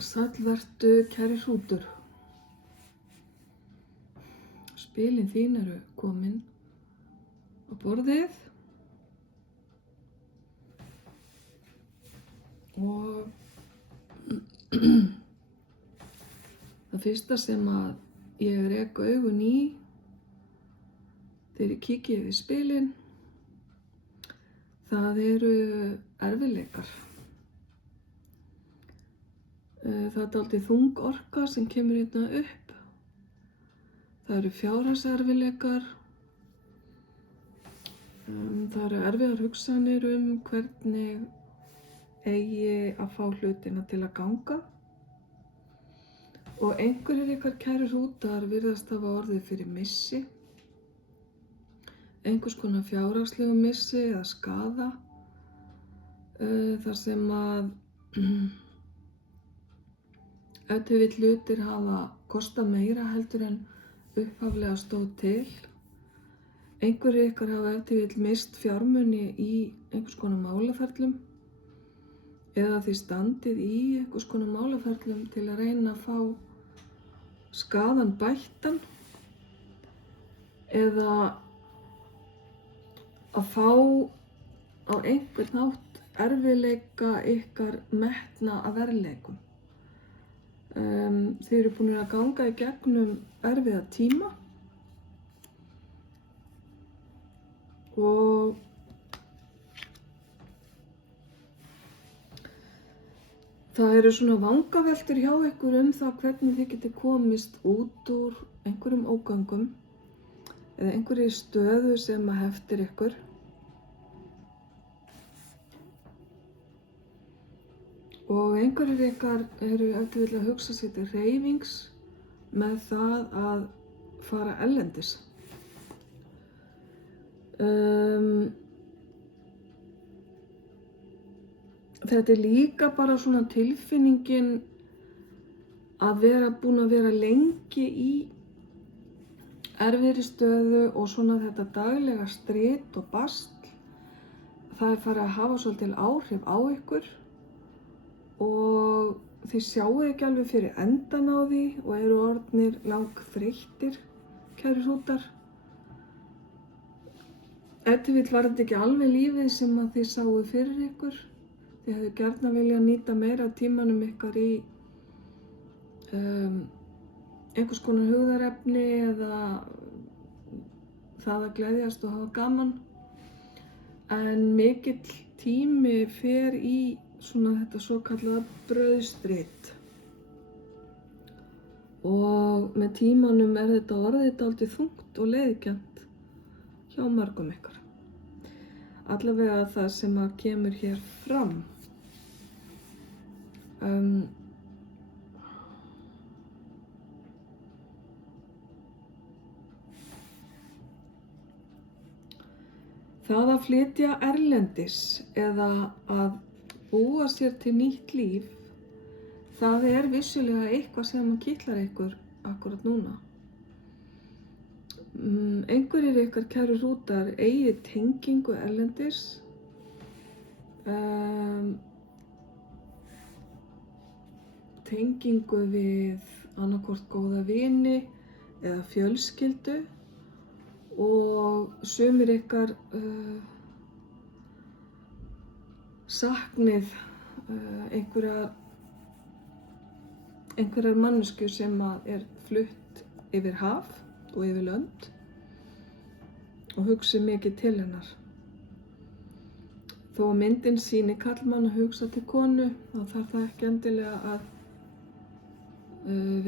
Sæll vertu, kæri hrútur. Spilin þín eru komin á borðið og það fyrsta sem að ég rek augun í þegar ég kíki yfir spilin, það eru erfiðleikar. Það er dálítið þung orka sem kemur hérna upp. Það eru fjárhagserfiðleikar. Það eru erfiðar hugsanir hvernig eigi að fá hlutina til að ganga. Og einhverjir ykkar kæru hrútar virðast hafa orðið fyrir missi. Einhvers konar fjárhagslegu missi eða skaða. Þar sem að ef til vill hlutir hafa kostað meira heldur en upphaflega stóð til. Einhverjir ykkar hafa ef til vill mist fjármuni í einhvers konar málaferlum eða þið standið í einhvers konar málaferlum til að reyna að fá skaðann bættan eða að fá á einhvern hátt erfiðleika ykkar metna að verðleikum. Þið eru búin að ganga í gegnum erfiða tíma og það eru svona vangaveltur hjá ykkur það hvernig þið getið komist út úr einhverjum ógöngum eða einhverju stöðu sem að heftir ykkur. Og einhverjir ykkar eru ef til vill að hugsa sér til hreyfings með það að fara erlendis. Þetta er líka bara svona tilfinningin að vera búin að vera lengi í erfiðri stöðu og svona þetta daglega strit og basl. Það er farið að hafa svolítil áhrif á ykkur. Og þið sjáu ekki alveg fyrir endan á því og eru orðnir langþreyttir, kæru hrútar. Ef til vill var þetta ekki alveg lífið sem að þið sáu fyrir ykkur. Þið hefðu gjarnan viljað nýta meira tímanum ykkar í einhvers konar hugðarefni eða það að gleðjast og hafa gaman. En mikill tími fer í svona þetta svokallaða brauðstrit. Og með tímanum er þetta orðið dálítið þungt og leiðigjarnt hjá mörgum ykkar. Allavega það sem að kemur hér fram. Það að flytja erlendis eða að búa sér til nýtt líf, það er vissulega eitthvað sem kitlar ykkur akkurat núna. Einhverjir ykkar kæru hrútar eigi tengingu erlendis, tengingu við annaðhvort góða vini eða fjölskyldu og sumir ykkar saknið einhverjar mannesku sem er flutt yfir haf og yfir lönd og hugsið mikið til hennar. Þó að myndin sýni karlmann að hugsa til konu, þá þarf það ekki endilega að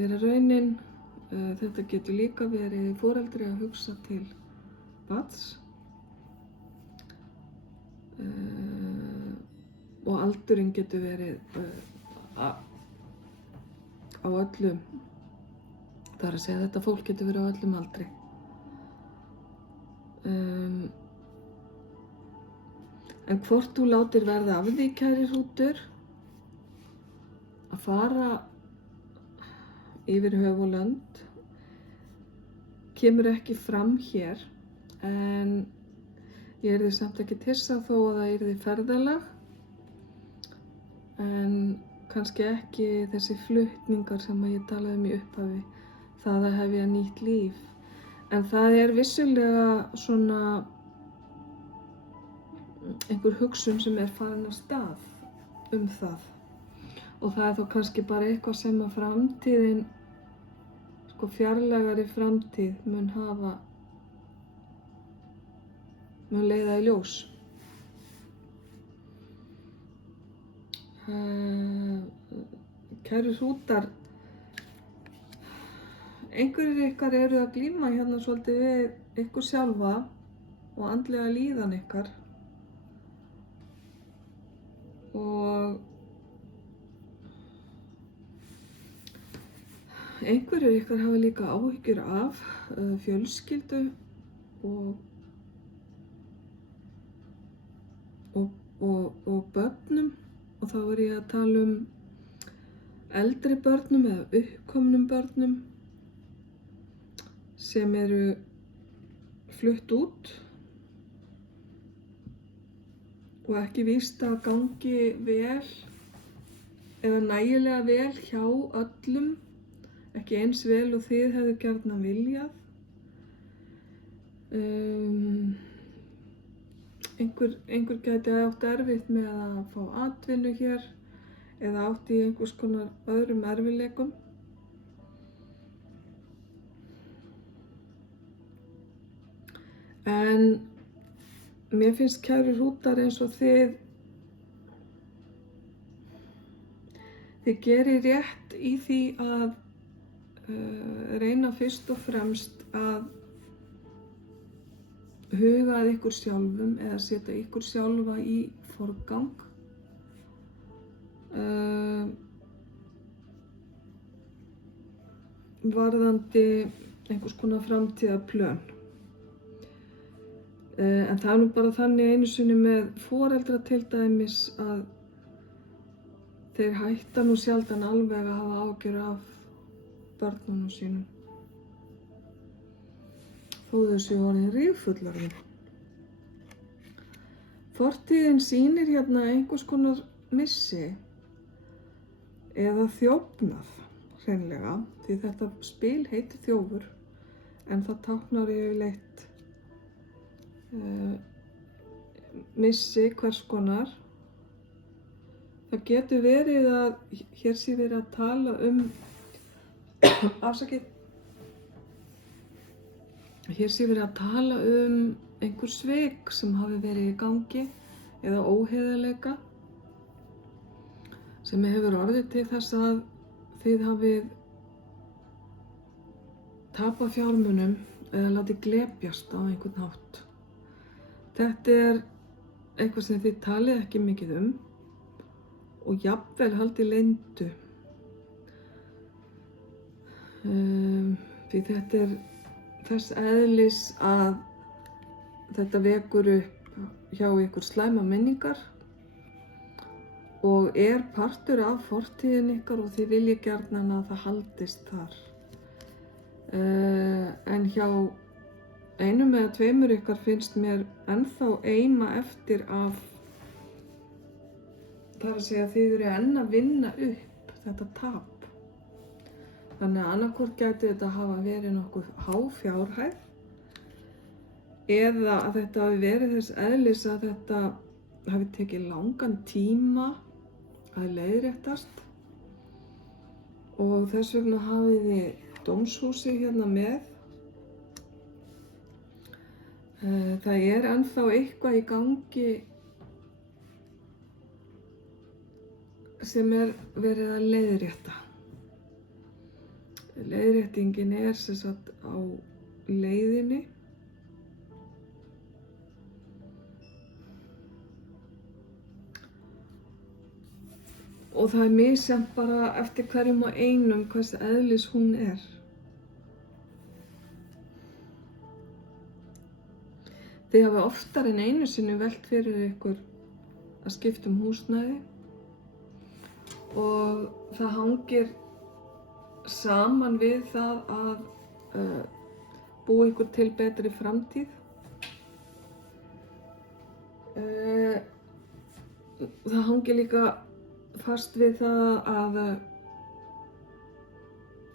vera raunin. Þetta getur líka verið foreldri að hugsa til barns. Og aldurinn getur verið á öllum, það er að segja þetta fólk getur verið á öllum aldri. En hvort þú látir verða af því, kæri hrútur, að fara yfir höf og lönd, kemur ekki fram hér, en ég yrði samt ekki hissa þó að það yrði ferðalag. En kannski ekki þessi flutningar sem ég talaði um í upphafi, það að hefja nýtt líf. En það er vissulega svona einhver hugsun sem er farin af stað það. Og það er þá kannski bara eitthvað sem að framtíðin, fjarlægari framtíð mun leiða í ljós. Kæru hrútar, einhverjir ykkar eru að glíma hérna svolítið við ykkur sjálfa og andlega líðan ykkar. Og einhverjir ykkar hafa líka áhyggjur af fjölskyldu og börnum, og þá er ég að tala um eldri börnum eða uppkomnum börnum sem eru flutt út og ekki víst að gangi vel eða nægilega vel hjá öllum, ekki eins vel og þið hefðu gjarnan viljað. Einhver gæti átt erfitt með að fá atvinnu hér eða átt í einhvers konar öðrum erfiðleikum. En mér finnst kæru hrútar eins og þið gerir rétt í því að reyna fyrst og fremst að huga að ykkur sjálfum eða setja ykkur sjálfa í forgang. Varðandi einhvers konar framtíðarplön. En það er nú bara þannig einu sinni með foreldra til dæmis að þeir hætta nú sjaldan alveg að hafa áhyggjur af börnunum sínum. Þó þau séu orðin rígfullorðin. Fortíðin sýnir hérna einhvers konar missi eða þjófnað hreinlega, því þetta spil heitir þjófur en það táknar yfirleitt missi hvers konar. Það getur verið að hér sé verið að tala um Hér sé verið að tala um einhver svik sem hafi verið í gangi eða óheiðarleika sem hefur orðið til þess að þið hafið tapað fjármunum eða látið glepjast á einhvern hátt. Þetta er eitthvað sem þið talið ekki mikið um og jafnvel haldið leyndu. Því þetta er þess eðlis að þetta vekur upp hjá ykkur slæma minningar og er partur af fortíðin ykkar og þið viljið gjarnan að það haldist þar. En hjá einum eða tveimur ykkar finnst mér ennþá eima eftir af, það er að segja að þið eru enn að vinna upp þetta tap. Þannig að annarkvort gæti þetta hafa verið nokkuð há fjárhæð eða að þetta hafi verið þess eðlis að þetta hafi tekið langan tíma að leiðréttast og þess vegna hafið þið dómshúsið hérna með. Það er ennþá eitthvað í gangi sem er verið að leiðrétta. Leiðréttingin er sem sagt á leiðinni. Og það er misjafnt bara eftir hverjum og einum hvers eðlis hún er. Þið hafa oftar en einu sinni velt fyrir ykkur að skipta um húsnæði og það hangir saman við það að búa ykkur til betri framtíð. Það hangir líka fast við það að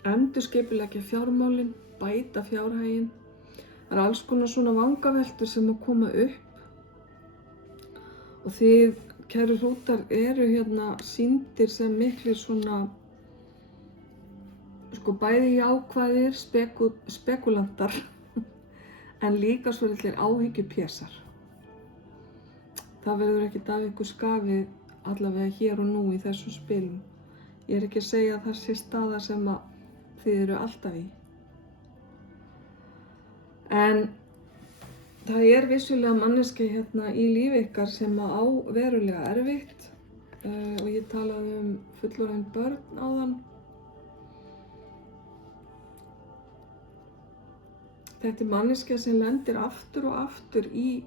endurskipuleggja fjármálin, bæta fjárhaginn. Það alls konar svona vangaveltur sem að koma upp og þið, kæru hrútar, eru hérna sýndir sem miklir svona bæði jákvæðir spekulantar en líka svolítið áhyggjupésar. Það verður ekkert af ykkur skafið allavega hér og nú í þessum spilum. Ég er ekki að segja að það sé staða sem að þið eru alltaf í. En það er vissulega manneskja hérna í lífi ykkar sem á verulega erfitt og ég talaði fullorðin börn áðan. Þetta er manneskja sem lendir aftur og aftur í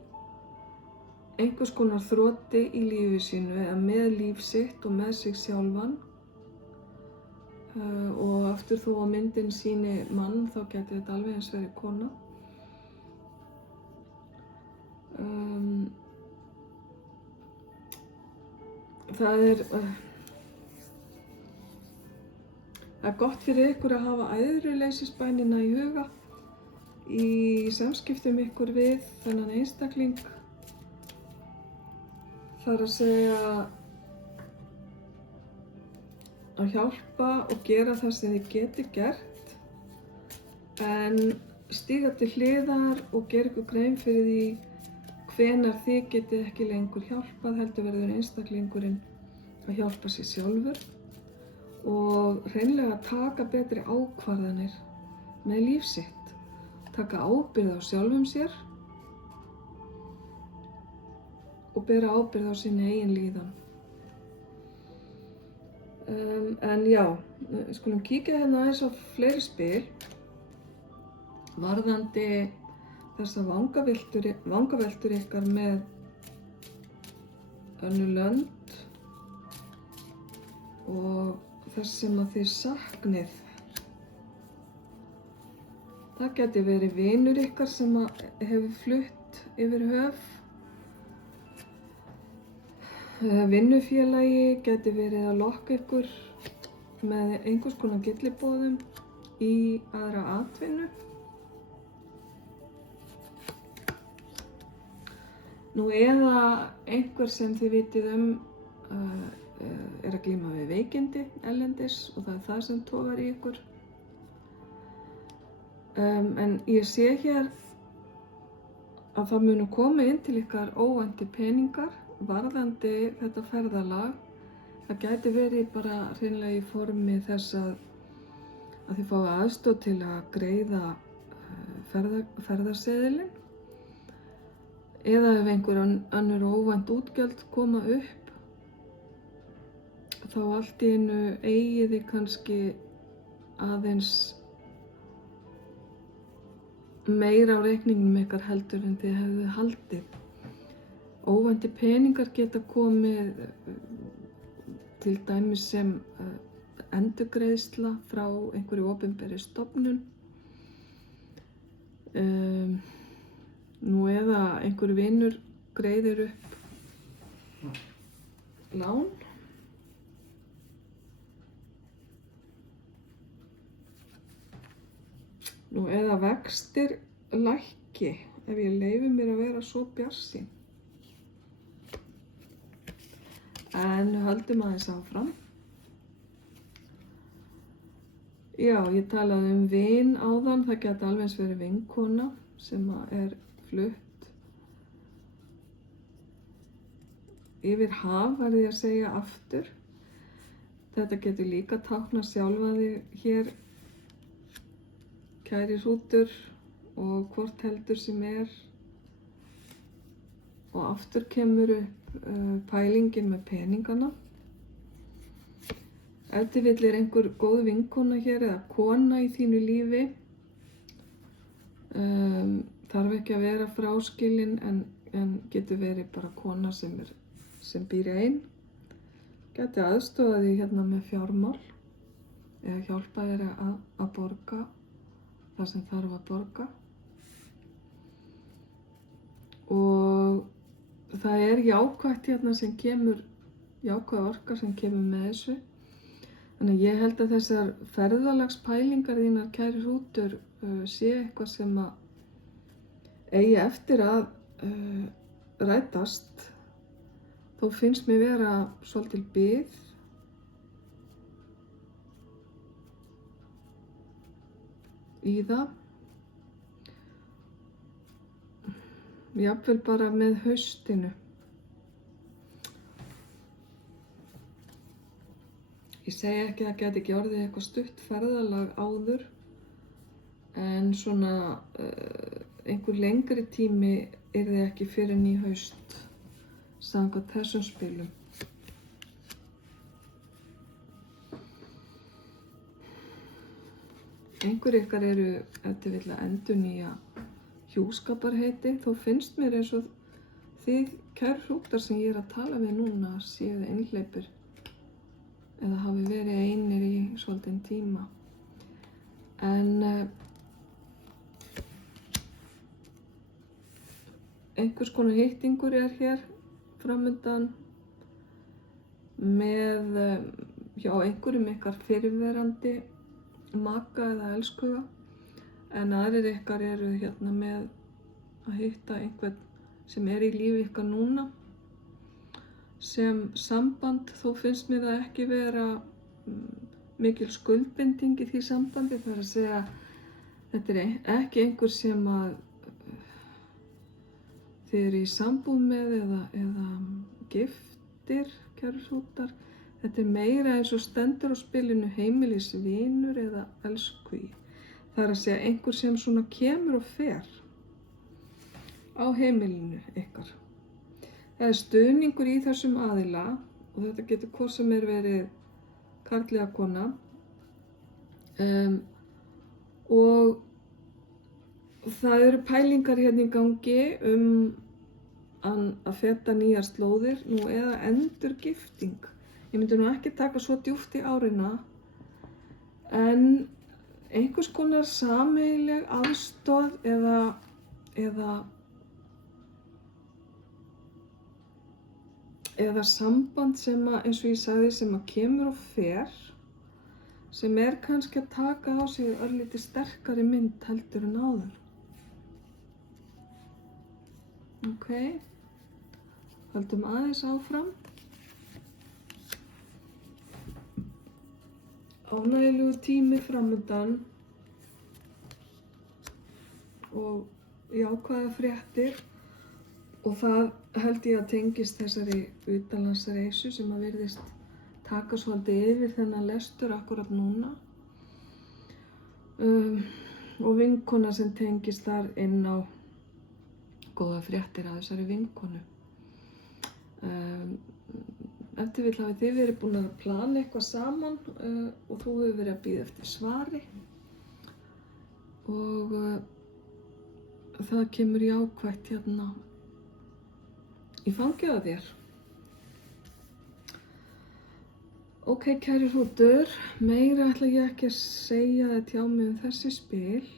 einhvers konar þroti í lífi sínu eða með líf sitt og með sig sjálfan. Og aftur þó að myndin sýni mann þá geti þetta alveg eins verið kona. Það er gott fyrir ykkur að hafa æðruleysisbænina í huga í samskiptum ykkur við þennan einstakling. Það er að segja að hjálpa og gera það sem þið geti gert en stíga til hliðar og gera ykkur grein fyrir því hvenær þið getið ekki lengur hjálpað, heldur verður einstaklingurinn að hjálpa sér sjálfur og hreinlega taka betri ákvarðanir með líf sitt, taka ábyrgð á sjálfum sér og bera ábyrgð á sinni eigin líðan. En já, skulum kíkja hérna aðeins á fleiri spil varðandi þessar vangaveltur ykkar með önnur lönd og þess sem að þið saknið. Það geti verið vinur ykkar sem að hefur flutt yfir höf. Vinnufélagi geti verið að lokka ykkur með einhvers konar gylliboðum í aðra atvinnu. Nú eða einhver sem þið vitið er að glíma við veikindi erlendis og það er það sem togar í ykkur. En ég sé hér að það munu koma inn til ykkar óvæntir peningar varðandi þetta ferðalag. Það gæti verið bara hreinlega í formi þess að þið fái aðstoð til að greiða ferðaseðilinn. Eða ef einhver önnur óvænt útgjöld koma upp, þá allt í einu eigið þið kannski aðeins meira á reikningnum ykkar heldur en þið hefðu haldið. Óvæntir peningar geta komið til dæmis sem endurgreiðsla frá einhverju opinberri stofnun. Nú eða einhver vinur greiðir upp lán. Nú eða vextir lækki ef ég leyfi mér að vera svo bjartsýn. En höldum aðeins áfram. Já, ég talaði vin áðan, það geti alveg eins verið vinkona sem er flutt yfir haf, verði ég að segja aftur. Þetta getur líka táknað sjálfa þig hér, kæri hrútur, og hvort heldur sem er. Og aftur kemur upp pælingin með peningana. Ef til vill er einhver góð vinkona hér eða kona í þínu lífi. Þarf ekki að vera fráskilin en getur verið bara kona sem býr ein. Gæti aðstoða því hérna með fjármál eða hjálpa þér að borga það sem þarf að borga. Og það er jákvætt hérna sem kemur jákvæð orka sem kemur með þessu. Þannig að ég held að þessar ferðalagspælingar þínar, kæri hrútur, sé eitthvað sem að eigi eftir að rætast. Þó finnst mér vera svolítil bið í það. Jafnvel bara með haustinu. Ég segi ekki að það geti ekki orðið eitthvað stutt ferðalag áður, en svona einhver lengri tími yrði ekki fyrr en í haust, samkvæmt þessum spilum. Einhver ykkar eru ef til vill að endurnýja hjúskaparheiti, þó finnst mér eins og þið, kæru hrútar sem ég er að tala við núna, séu einhleypir eða hafi verið einir í svolítinn tíma. En einhvers konar hittingur er hér framundan með hjá einhverjum ykkar fyrrverandi maka eða elskuga, en aðrir ykkar eru hérna með að hitta einhvern sem er í lífi ykkar núna sem samband. Þó finnst mér það ekki vera mikil skuldbinding í því sambandi. Það er að segja, þetta er ekki einhver sem að þið eru í sambúð með eða giftir, kæru hrútar. Þetta er meira eins og stendur á spilinu heimilisvinur eða elskugi. Það er að segja einhver sem svona kemur og fer á heimilinu ykkar. Það er stuðningur í þessum aðila og þetta getur hvort sem er verið karl eða kona. Og það eru pælingar hérna í gangi að feta nýjar slóðir nú eða endurgifting. Ég myndi nú ekki taka svo djúpt í árina, en einhvers konar sameiginleg aðstoð eða samband sem að, eins og ég sagði, sem að kemur og fer, sem er kannski að taka á sig örlítið sterkari mynd heldur en áður. Ok, höldum aðeins áfram. Ánægjulegur tími framundan og jákvæðar fréttir, og það held ég að tengist þessari utanlandsreisu sem að virðist taka svolítið yfir þennan lestur akkurat núna. Og vinkona sem tengist þar inn á góða fréttir af þessari vinkonu. Ef til vill hafið þið verið búin að plana eitthvað saman og þú hefur verið að bíða eftir svari og það kemur jákvætt hérna í fangið á þér. Ok, kæri hrútur, meira ætla ég ekki að segja eða tjá mig þessi spil,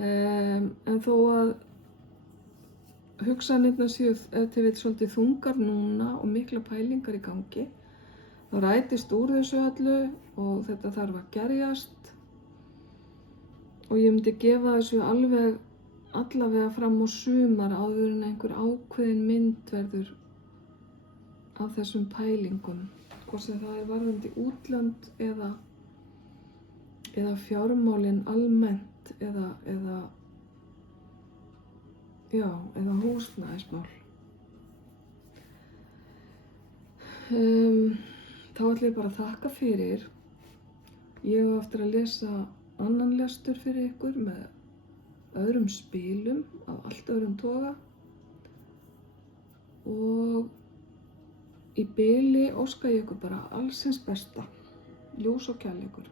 en þó að hugsanirnar séu ef til vill svolítið þungar núna og mikla pælingar í gangi, þá rætist úr þessu öllu og þetta þarf að gerjast og ég myndi gefa þessu allavega fram á sumar áður en einhver ákveðin mynd verður af þessum pælingum, hvort sem það er varðandi útlönd eða fjármálin almennt eða húsnæðismál. Þá ætla ég bara að þakka fyrir. Ég á eftir að lesa annan lestur fyrir ykkur með öðrum spilum af allt öðrum toga og í bili óska ég ykkur bara alls hins besta, ljós og kærleikur.